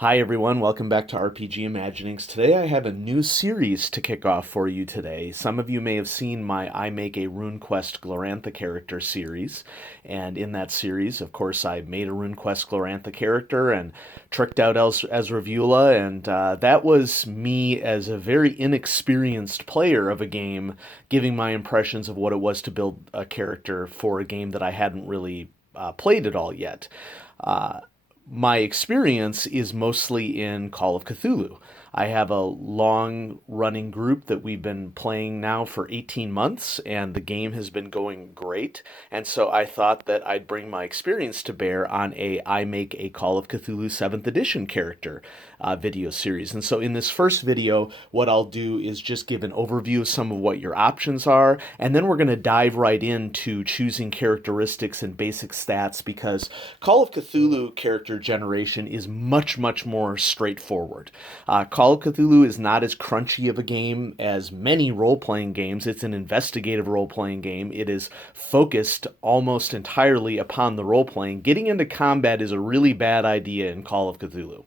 Hi everyone, welcome back to RPG Imaginings. Today I have a new series to kick off for you today. Some of you may have seen my I Make a RuneQuest Glorantha character series, and in that series, of course, I made a RuneQuest Glorantha character and tricked out Ezra Vula, and that was me as a very inexperienced player of a game, giving my impressions of what it was to build a character for a game that I hadn't really played at all yet. My experience is mostly in Call of Cthulhu. I have a long running group that we've been playing now for 18 months, and the game has been going great. And so I thought that I'd bring my experience to bear on a I Make a Call of Cthulhu 7th Edition character video series. And so in this first video, what I'll do is just give an overview of some of what your options are, and then we're going to dive right into choosing characteristics and basic stats because Call of Cthulhu character generation is much, much more straightforward. Call of Cthulhu is not as crunchy of a game as many role-playing games. It's an investigative role-playing game. It is focused almost entirely upon the role-playing. Getting into combat is a really bad idea in Call of Cthulhu.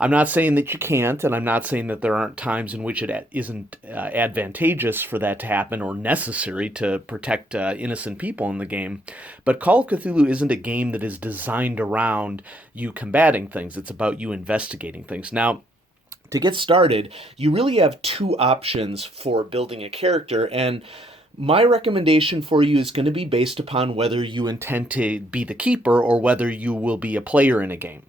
I'm not saying that you can't, and I'm not saying that there aren't times in which it isn't advantageous for that to happen or necessary to protect innocent people in the game. But Call of Cthulhu isn't a game that is designed around you combating things. It's about you investigating things. Now, to get started, you really have two options for building a character, and my recommendation for you is going to be based upon whether you intend to be the keeper or whether you will be a player in a game.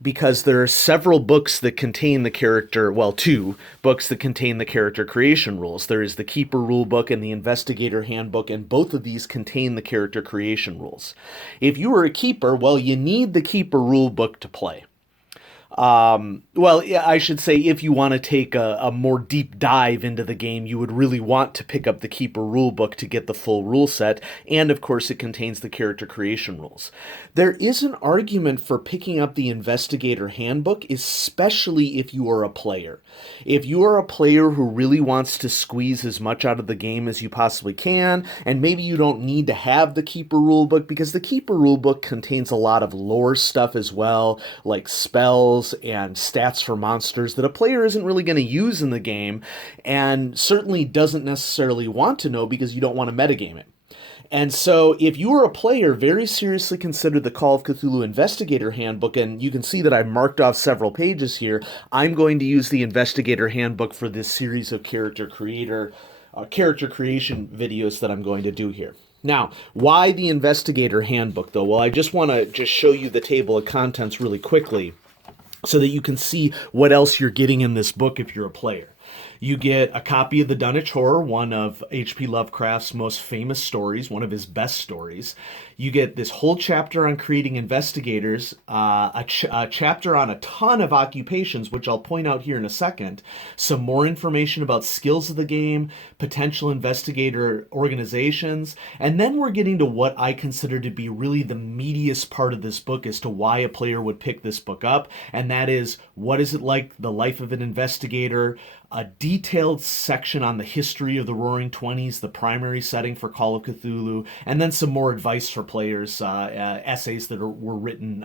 Because there are several books that contain the character, well, two books that contain the character creation rules. There is the Keeper Rule Book and the Investigator Handbook, and both of these contain the character creation rules. If you are a keeper, well, you need the Keeper Rule Book to play. Well, yeah, I should say if you want to take a more deep dive into the game, you would really want to pick up the Keeper Rulebook to get the full rule set, and of course it contains the character creation rules. There is an argument for picking up the Investigator Handbook, especially if you are a player. If you are a player who really wants to squeeze as much out of the game as you possibly can, and maybe you don't need to have the Keeper Rulebook, because the Keeper Rulebook contains a lot of lore stuff as well, like spells and stats for monsters that a player isn't really going to use in the game and certainly doesn't necessarily want to know because you don't want to metagame it. And so if you are a player, very seriously consider the Call of Cthulhu Investigator Handbook, and you can see that I've marked off several pages here. I'm going to use the Investigator Handbook for this series of character creation videos that I'm going to do here. Now, why the Investigator Handbook, though? Well, I just want to just show you the table of contents really quickly, so that you can see what else you're getting in this book if you're a player. You get a copy of The Dunwich Horror, one of H.P. Lovecraft's most famous stories, one of his best stories. You get this whole chapter on creating investigators, a chapter on a ton of occupations, which I'll point out here in a second, some more information about skills of the game, potential investigator organizations, and then we're getting to what I consider to be really the meatiest part of this book as to why a player would pick this book up, and that is, what is it like, the life of an investigator, a detailed section on the history of the Roaring Twenties, the primary setting for Call of Cthulhu, and then some more advice for players, essays that were written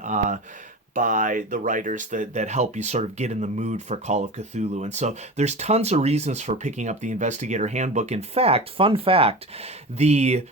by the writers that help you sort of get in the mood for Call of Cthulhu. And so there's tons of reasons for picking up the Investigator Handbook. In fact, fun fact, the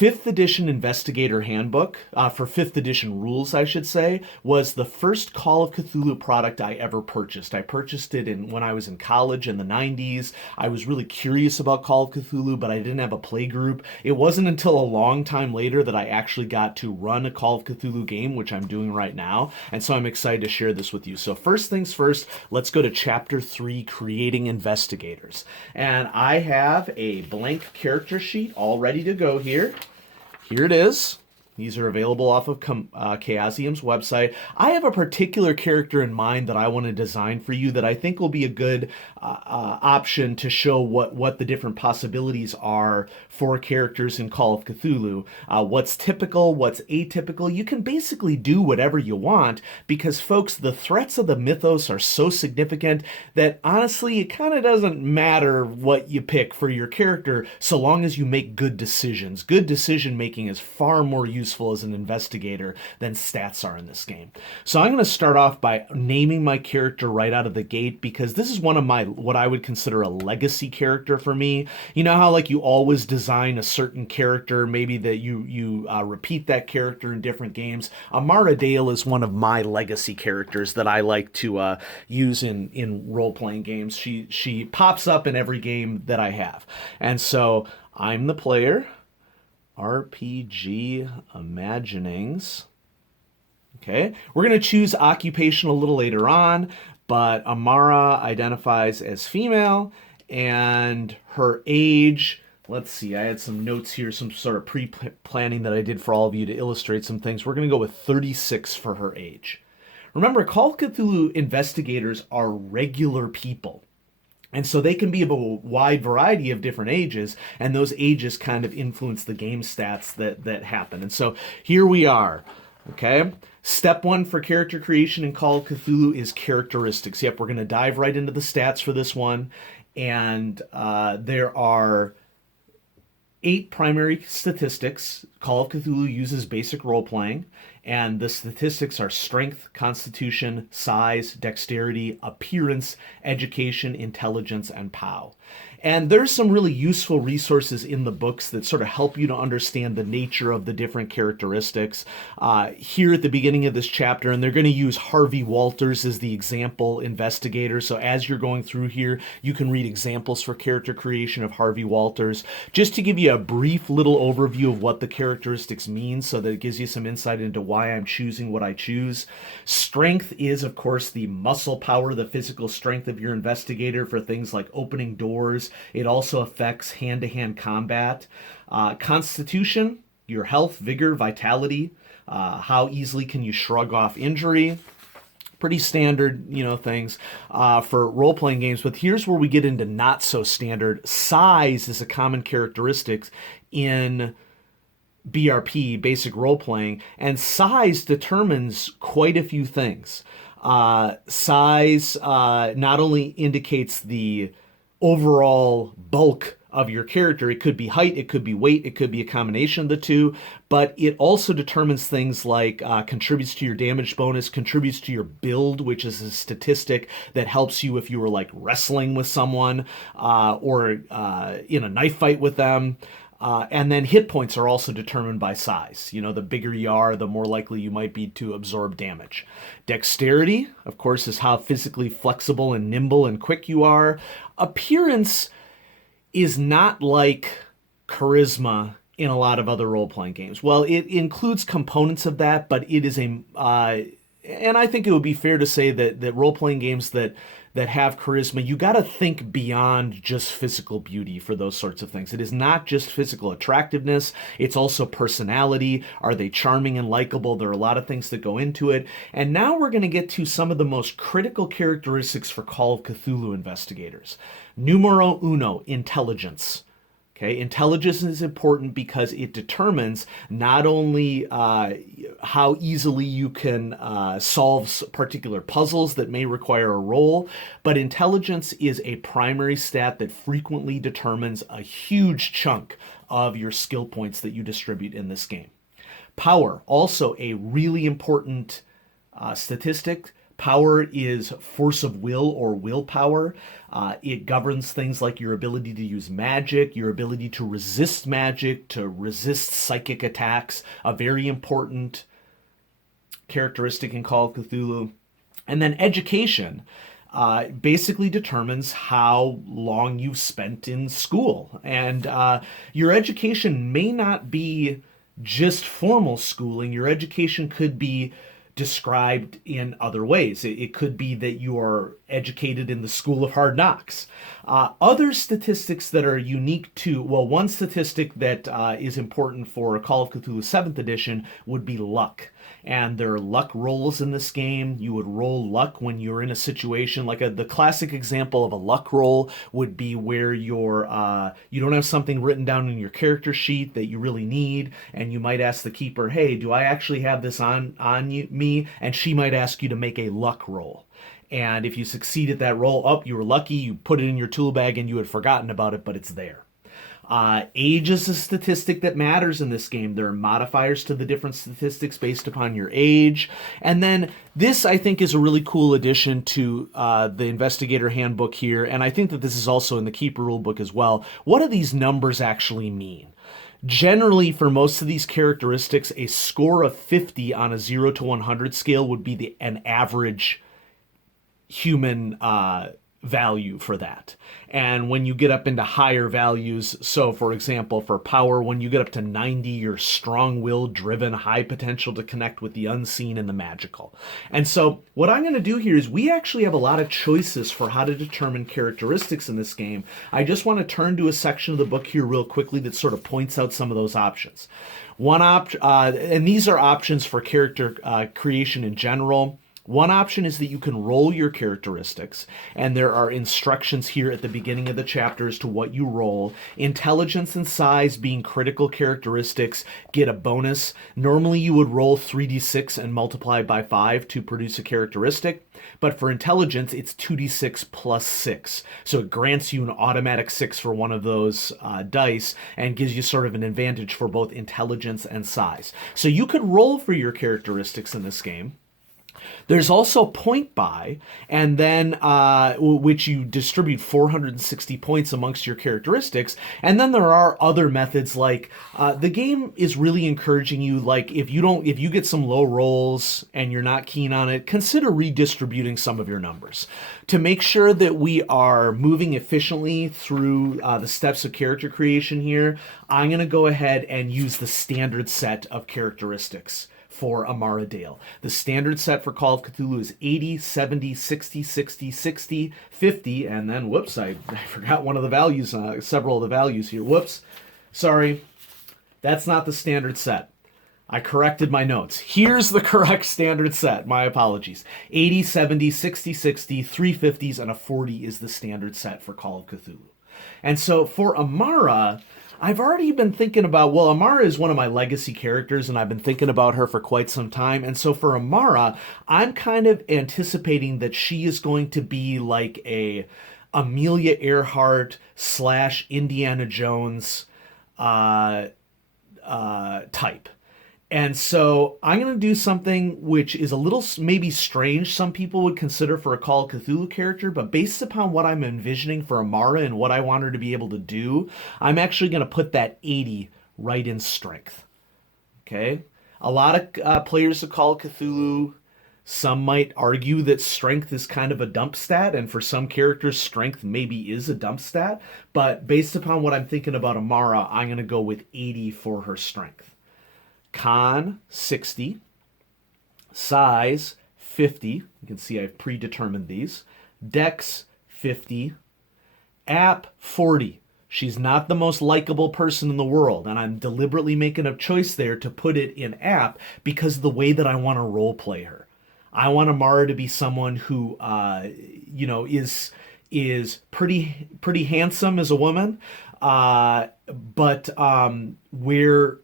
5th edition Investigator Handbook, for 5th edition rules, I should say, was the first Call of Cthulhu product I ever purchased. I purchased it when I was in college in the 90s. I was really curious about Call of Cthulhu, but I didn't have a play group. It wasn't until a long time later that I actually got to run a Call of Cthulhu game, which I'm doing right now, and so I'm excited to share this with you. So first things first, let's go to Chapter 3, Creating Investigators. And I have a blank character sheet all ready to go here. Here it is. These are available off of Chaosium's website. I have a particular character in mind that I want to design for you that I think will be a good option to show what the different possibilities are for characters in Call of Cthulhu. What's typical, what's atypical. You can basically do whatever you want because, folks, the threats of the mythos are so significant that, honestly, it kind of doesn't matter what you pick for your character so long as you make good decisions. Good decision making is far more useful useful as an investigator than stats are in this game. So I'm going to start off by naming my character right out of the gate, because this is one of my, what I would consider a legacy character for me. You know how like you always design a certain character, maybe that you repeat that character in different games. Amara is one of my legacy characters that I like to use in role-playing games. She pops up in every game that I have. And so I'm the player, RPG Imaginings. Okay, we're going to choose occupation a little later on, but Amara identifies as female, and her age, let's see, I had some notes here, some sort of pre-planning that I did for all of you to illustrate some things. We're going to go with 36 for her age. Remember, Call of Cthulhu investigators are regular people. And so they can be of a wide variety of different ages, and those ages kind of influence the game stats that happen. And so here we are, okay? Step one for character creation in Call of Cthulhu is characteristics. Yep, we're going to dive right into the stats for this one. And there are 8 primary statistics. Call of Cthulhu uses basic role-playing, and the statistics are strength, constitution, size, dexterity, appearance, education, intelligence, and POW. And there's some really useful resources in the books that sort of help you to understand the nature of the different characteristics. Here at the beginning of this chapter, and they're going to use Harvey Walters as the example investigator. So as you're going through here, you can read examples for character creation of Harvey Walters. Just to give you a brief little overview of what the characteristics mean, so that it gives you some insight into why I'm choosing what I choose. Strength is, of course, the muscle power, the physical strength of your investigator for things like opening doors. It also affects hand-to-hand combat. Constitution, your health, vigor, vitality. How easily can you shrug off injury? Pretty standard, things for role-playing games. But here's where we get into not so standard. Size is a common characteristic in BRP, basic role-playing, and size determines quite a few things. Size not only indicates the overall bulk of your character. It could be height, it could be weight, it could be a combination of the two, but it also determines things like contributes to your damage bonus, contributes to your build, which is a statistic that helps you if you were like wrestling with someone or in a knife fight with them. And then hit points are also determined by size. The bigger you are, the more likely you might be to absorb damage. Dexterity, of course, is how physically flexible and nimble and quick you are. Appearance is not like charisma in a lot of other role-playing games. Well, it includes components of that, but it is and I think it would be fair to say that role-playing games that have charisma, you got to think beyond just physical beauty for those sorts of things. It is not just physical attractiveness. It's also personality. Are they charming and likable? There are a lot of things that go into it. And now we're going to get to some of the most critical characteristics for Call of Cthulhu investigators. Numero uno, intelligence. Okay, intelligence is important because it determines not only how easily you can solve particular puzzles that may require a roll, but intelligence is a primary stat that frequently determines a huge chunk of your skill points that you distribute in this game. Power, also a really important statistic. Power is force of will or willpower. It governs things like your ability to use magic, your ability to resist magic, to resist psychic attacks, a very important characteristic in Call of Cthulhu. And then education basically determines how long you've spent in school. And your education may not be just formal schooling. Your education could be described in other ways. It could be that you are educated in the School of Hard Knocks. Other statistics that are unique to, one statistic that is important for Call of Cthulhu 7th edition would be luck. And there are luck rolls in this game. You would roll luck when you're in a situation like the classic example of a luck roll would be where you don't have something written down in your character sheet that you really need, and you might ask the keeper, "Hey, do I actually have this on me?" And she might ask you to make a luck roll. And if you succeed at that roll, you were lucky, you put it in your tool bag and you had forgotten about it, but it's there. Age is a statistic that matters in this game. There are modifiers to the different statistics based upon your age. And then this, I think, is a really cool addition to the Investigator Handbook here. And I think that this is also in the Keeper Rulebook as well. What do these numbers actually mean? Generally, for most of these characteristics, a score of 50 on a 0 to 100 scale would be an average human value for that. And when you get up into higher values, so for example, for power, when you get up to 90, you're strong-willed, driven, high potential to connect with the unseen and the magical. And so what I'm going to do here is we actually have a lot of choices for how to determine characteristics in this game. I just want to turn to a section of the book here real quickly that sort of points out some of those options. And these are options for character creation in general. One option is that you can roll your characteristics, and there are instructions here at the beginning of the chapter as to what you roll. Intelligence and size being critical characteristics get a bonus. Normally you would roll 3d6 and multiply by 5 to produce a characteristic, but for intelligence it's 2d6 plus 6. So it grants you an automatic 6 for one of those dice and gives you sort of an advantage for both intelligence and size. So you could roll for your characteristics in this game. There's also point buy, and then which you distribute 460 points amongst your characteristics. And then there are other methods like the game is really encouraging you, like if you get some low rolls and you're not keen on it, consider redistributing some of your numbers to make sure that we are moving efficiently through the steps of character creation here. I'm going to go ahead and use the standard set of characteristics for Amara Dale. The standard set for Call of Cthulhu is 80, 70, 60, 60, 60, 50, and then, whoops, I forgot one of the values, several of the values here. Whoops, sorry, that's not the standard set. I corrected my notes. Here's the correct standard set. My apologies. 80, 70, 60, 60, 350s, and a 40 is the standard set for Call of Cthulhu. And so for Amara, I've already been thinking about, well, Amara is one of my legacy characters, and I've been thinking about her for quite some time. And so for Amara, I'm kind of anticipating that she is going to be like a Amelia Earhart / Indiana Jones type. And so I'm going to do something which is a little maybe strange, some people would consider for a Call of Cthulhu character, but based upon what I'm envisioning for Amara and what I want her to be able to do, I'm actually going to put that 80 right in strength. Okay? A lot of players of Call of Cthulhu, some might argue that strength is kind of a dump stat, and for some characters, strength maybe is a dump stat, but based upon what I'm thinking about Amara, I'm going to go with 80 for her strength. Con, 60. Size, 50. You can see I've predetermined these. Dex, 50. App, 40. She's not the most likable person in the world, and I'm deliberately making a choice there to put it in app because of the way that I want to role play her. I want Amara to be someone who, is pretty handsome as a woman, but where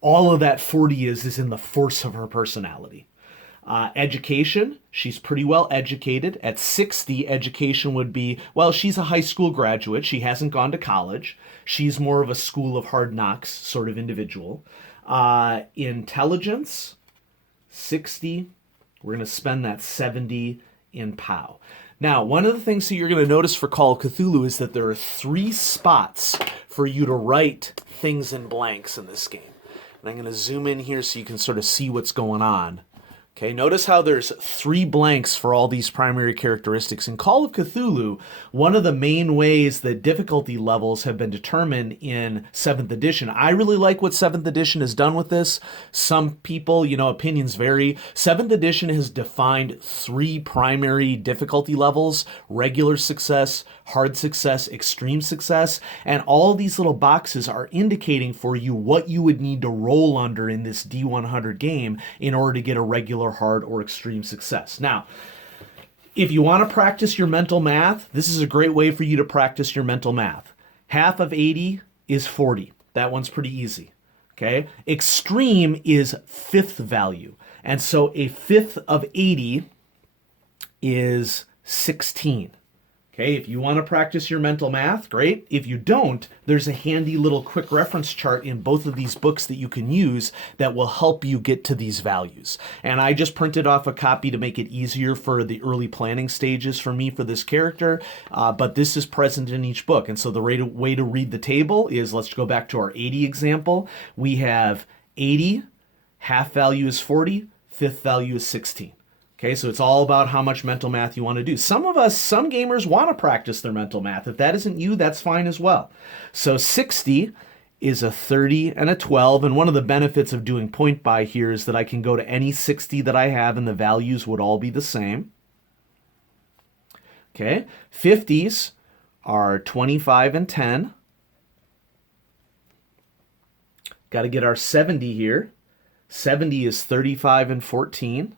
all of that 40 is in the force of her personality. Education, she's pretty well educated. At 60, education would be, well, she's a high school graduate. She hasn't gone to college. She's more of a school of hard knocks sort of individual. Intelligence, 60. We're going to spend that 70 in POW. Now, one of the things that you're going to notice for Call of Cthulhu is that there are 3 spots for you to write things in blanks in this game. And I'm going to zoom in here so you can sort of see what's going on. Okay, notice how there's 3 blanks for all these primary characteristics. In Call of Cthulhu, one of the main ways that difficulty levels have been determined in 7th edition, I really like what 7th edition has done with this. Some people, opinions vary. 7th edition has defined 3 primary difficulty levels: regular success, hard success, extreme success, and all these little boxes are indicating for you what you would need to roll under in this D100 game in order to get a regular, hard, or extreme success. Now, if you want to practice your mental math, this is a great way for you to practice your mental math. Half of 80 is 40. That one's pretty easy. Okay? Extreme is 5th value. And so a 5th of 80 is 16. Okay, if you want to practice your mental math, great. If you don't, there's a handy little quick reference chart in both of these books that you can use that will help you get to these values. And I just printed off a copy to make it easier for the early planning stages for me for this character, but this is present in each book. And so the way to read the table is, let's go back to our 80 example. We have 80, half value is 40, fifth value is 16. Okay, so it's all about how much mental math you want to do. Some gamers want to practice their mental math. If that isn't you, that's fine as well. So 60 is a 30 and a 12, and one of the benefits of doing point by here is that I can go to any 60 that I have and the values would all be the same. Okay, 50s are 25 and 10. Got to get our 70 here. 70 is 35 and 14.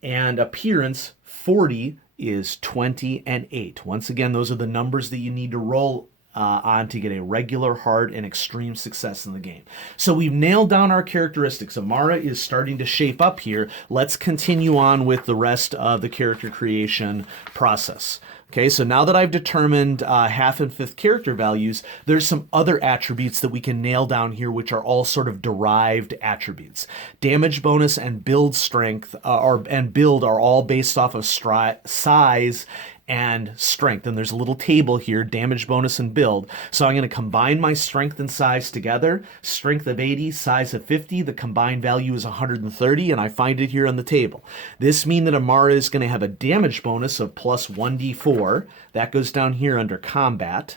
And appearance, 40 is 20 and 8. Once again, those are the numbers that you need to roll on to get a regular, hard, and extreme success in the game. So we've nailed down our characteristics. Amara is starting to shape up here. Let's continue on with the rest of the character creation process. Okay, so now that I've determined half and fifth character values, there's some other attributes that we can nail down here, which are all sort of derived attributes. Damage bonus and build strength and build are all based off of size and strength. And there's a little table here, damage bonus and build. So I'm going to combine my strength and size together. Strength of 80, size of 50. The combined value is 130, and I find it here on the table. This means that Amara is going to have a damage bonus of plus 1d4. That goes down here under combat.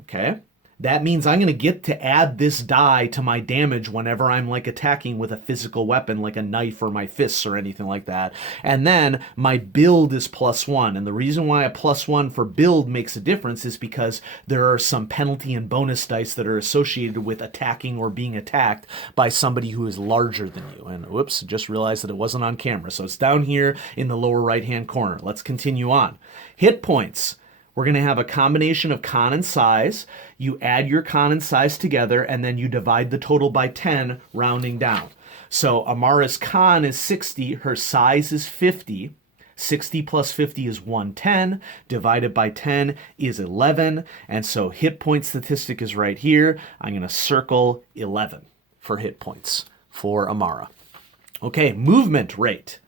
Okay. That means I'm going to get to add this die to my damage whenever I'm like attacking with a physical weapon like a knife or my fists or anything like that. And then my build is plus 1. And the reason why a plus 1 for build makes a difference is because there are some penalty and bonus dice that are associated with attacking or being attacked by somebody who is larger than you. And whoops, just realized that it wasn't on camera. So it's down here in the lower right-hand corner. Let's continue on. Hit points. We're going to have a combination of con and size. You add your con and size together, and then you divide the total by 10, rounding down. So Amara's con is 60, her size is 50. 60 plus 50 is 110, divided by 10 is 11, and so hit point statistic is right here. I'm going to circle 11 for hit points for Amara. Okay, movement rate.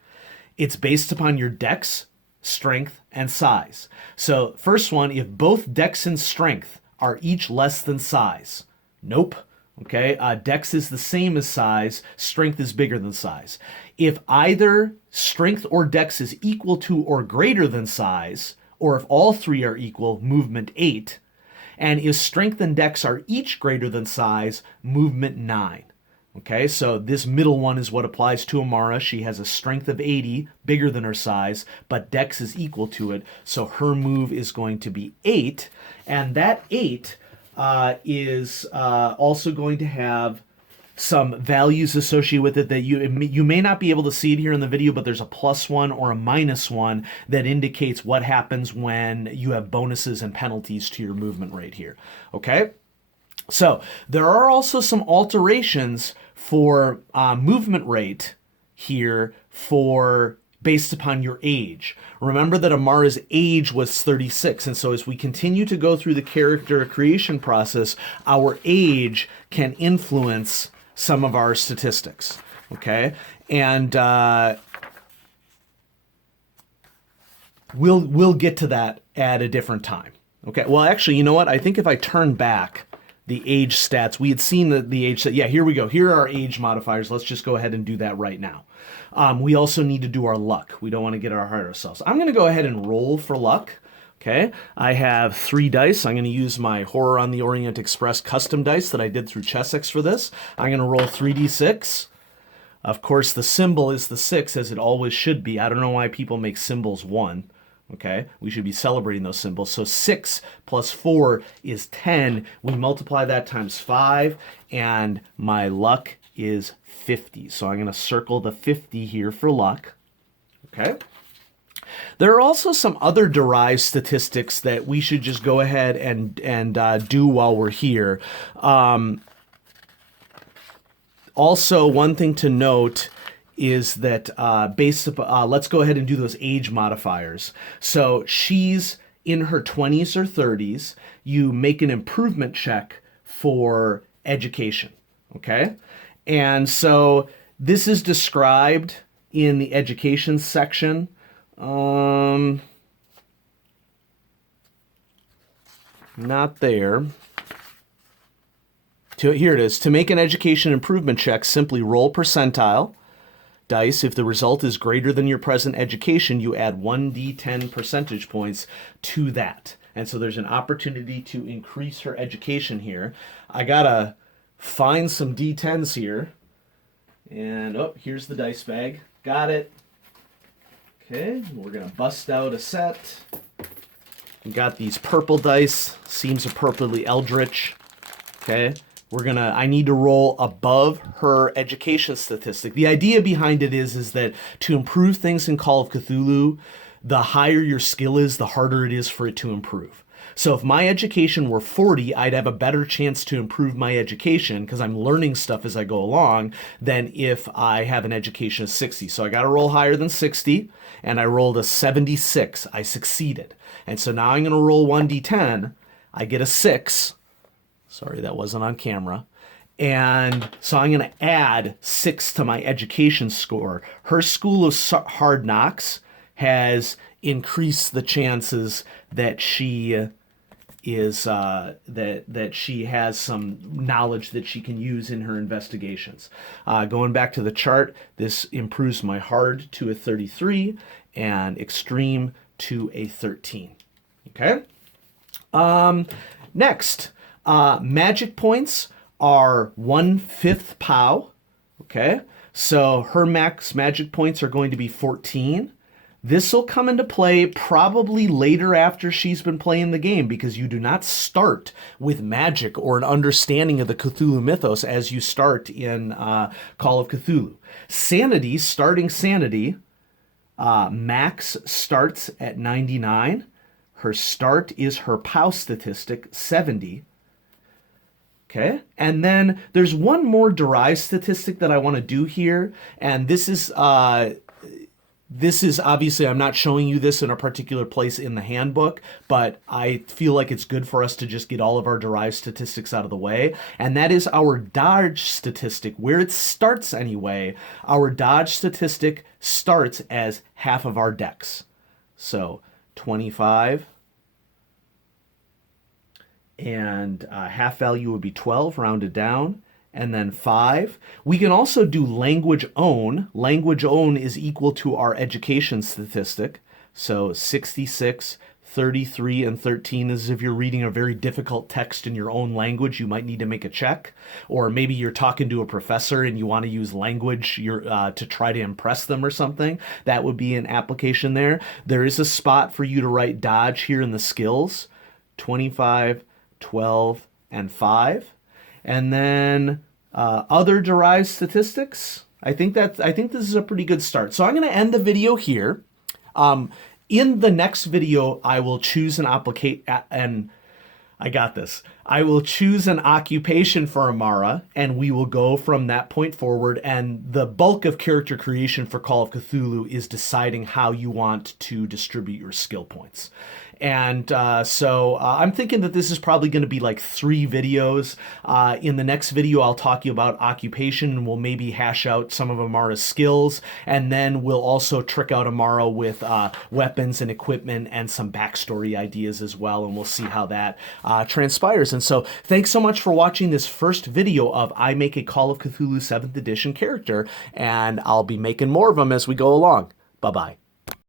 It's based upon your dex, strength, and size. So first one, if both dex and strength are each less than size, nope. Okay, dex is the same as size, strength is bigger than size. If either strength or dex is equal to or greater than size, or if all three are equal, movement 8. And if strength and dex are each greater than size, movement 9. Okay, so this middle one is what applies to Amara. She has a strength of 80, bigger than her size, but dex is equal to it, so her move is going to be 8. And that 8 is also going to have some values associated with it that you may not be able to see it here in the video, but there's a +1 or a -1 that indicates what happens when you have bonuses and penalties to your movement rate here. Okay? So there are also some alterations for movement rate here based upon your age. Remember that Amara's age was 36, and so as we continue to go through the character creation process, our age can influence some of our statistics. Okay, and we'll get to that at a different time. Okay, well actually, you know what? I think if I turn back the age stats, we had seen the age set. Yeah, here we go. Here are our age modifiers. Let's just go ahead and do that right now. We also need to do our luck. We don't want to get ahead of ourselves. I'm going to go ahead and roll for luck. Okay, I have 3 dice. I'm going to use my Horror on the Orient Express custom dice that I did through Chessex for this. I'm going to roll 3d6. Of course, the symbol is the 6, as it always should be. I don't know why people make symbols 1. Okay, we should be celebrating those symbols. So 6 plus 4 is 10. We multiply that times 5, and my luck is 50. So I'm going to circle the 50 here for luck. Okay. There are also some other derived statistics that we should just go ahead and do while we're here. Also, one thing to note is that based upon, let's go ahead and do those age modifiers. So she's in her 20s or 30s. You make an improvement check for education, okay? And so this is described in the education section. Not there. Here it is. To make an education improvement check, simply roll percentile dice. If the result is greater than your present education, you add 1d10 percentage points to that. And so there's an opportunity to increase her education here. I gotta find some d10s here. And, oh, here's the dice bag. Got it. Okay, we're gonna bust out a set. We got these purple dice. Seems appropriately eldritch. Okay. I need to roll above her education statistic. The idea behind it is that to improve things in Call of Cthulhu, the higher your skill is, the harder it is for it to improve. So if my education were 40, I'd have a better chance to improve my education because I'm learning stuff as I go along than if I have an education of 60. So I got to roll higher than 60, and I rolled a 76. I succeeded. And so now I'm going to roll 1d10. I get a 6. Sorry, that wasn't on camera. And so I'm going to add 6 to my education score. Her School of Hard Knocks has increased the chances that she is that she has some knowledge that she can use in her investigations. Going back to the chart, this improves my hard to a 33 and extreme to a 13. Okay. Next. Magic points are 1/5 POW. Okay, so her max magic points are going to be 14. This will come into play probably later after she's been playing the game because you do not start with magic or an understanding of the Cthulhu mythos as you start in Call of Cthulhu. Starting sanity, max starts at 99. Her start is her POW statistic, 70. Okay, and then there's one more derived statistic that I want to do here, and this is obviously, I'm not showing you this in a particular place in the handbook, but I feel like it's good for us to just get all of our derived statistics out of the way, and that is our dodge statistic, where it starts anyway. Our dodge statistic starts as half of our dex, so 25. And half value would be 12, rounded down, and then 5. We can also do language own. Language own is equal to our education statistic. So 66, 33, and 13 is if you're reading a very difficult text in your own language, you might need to make a check. Or maybe you're talking to a professor and you want to use language to try to impress them or something. That would be an application there. There is a spot for you to write dodge here in the skills. 25, 12, and 5. And then other derived statistics. I think this is a pretty good start. So I'm going to end the video here. In the next video, I will choose an application, I got this. I will choose an occupation for Amara, and we will go from that point forward. And the bulk of character creation for Call of Cthulhu is deciding how you want to distribute your skill points. And so I'm thinking that this is probably going to be like 3 videos. In the next video, I'll talk to you about occupation, and we'll maybe hash out some of Amara's skills. And then we'll also trick out Amara with weapons and equipment and some backstory ideas as well. And we'll see how that transpires. And so thanks so much for watching this first video of I Make a Call of Cthulhu 7th edition character. And I'll be making more of them as we go along. Bye-bye.